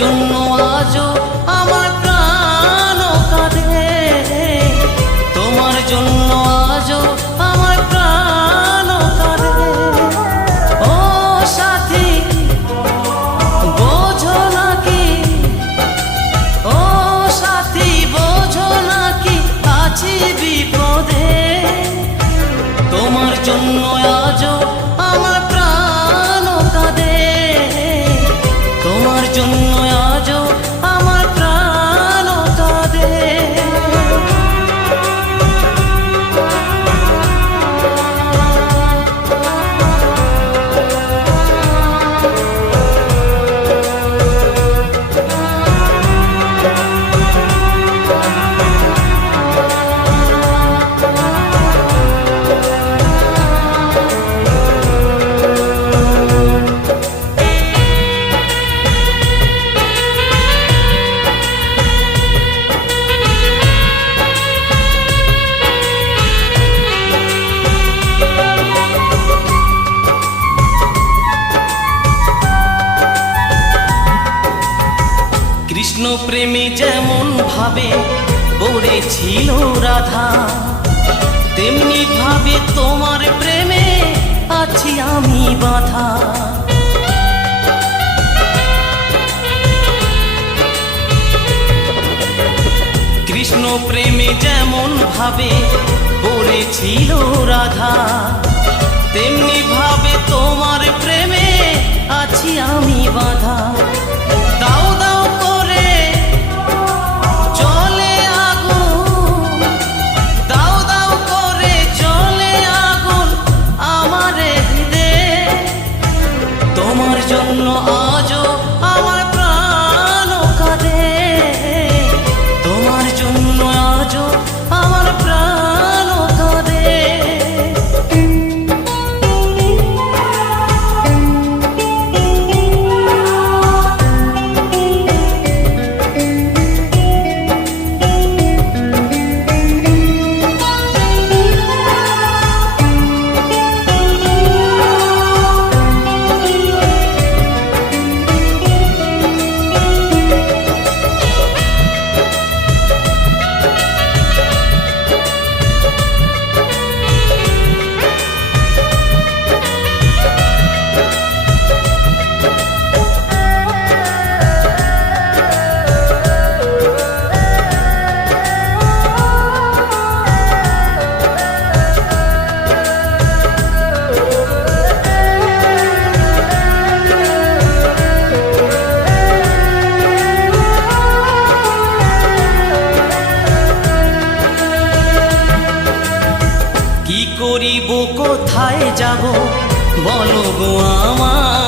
জন্য আজও আমার প্রাণ কাঁদে, তোমার জন্য আজও আমার প্রাণ কাঁদে। ও সাথী বোঝো নাকি, ও সাথী বোঝো নাকি আছি বিপদে, তোমার জন্য আজও আমার প্রাণ কাঁদে, তোমার জন্য আজও আমার প্রাণ কাঁদে। কৃষ্ণ প্রেমে যেমন ভাবে পড়েছিল রাধা, তেমনি ভাবে তোমার প্রেমে আছি আমি বাঁধা। কৃষ্ণ প্রেমে যেমন ভাবে পড়েছিল রাধা, তেমনি ভাবে তোমার প্রেমে আছি আমি বাঁধা। দাও দাও করে চলে আগুন, দাও দাও করে চলে আগুন আমার হৃদয়ে, তোমার জন্য আজও আমার প্রাণ কাঁদে, তোমার জন্য আজও আমার প্রাণ কাঁদে। কি করিব কোথায় যাব বলো গো আমার,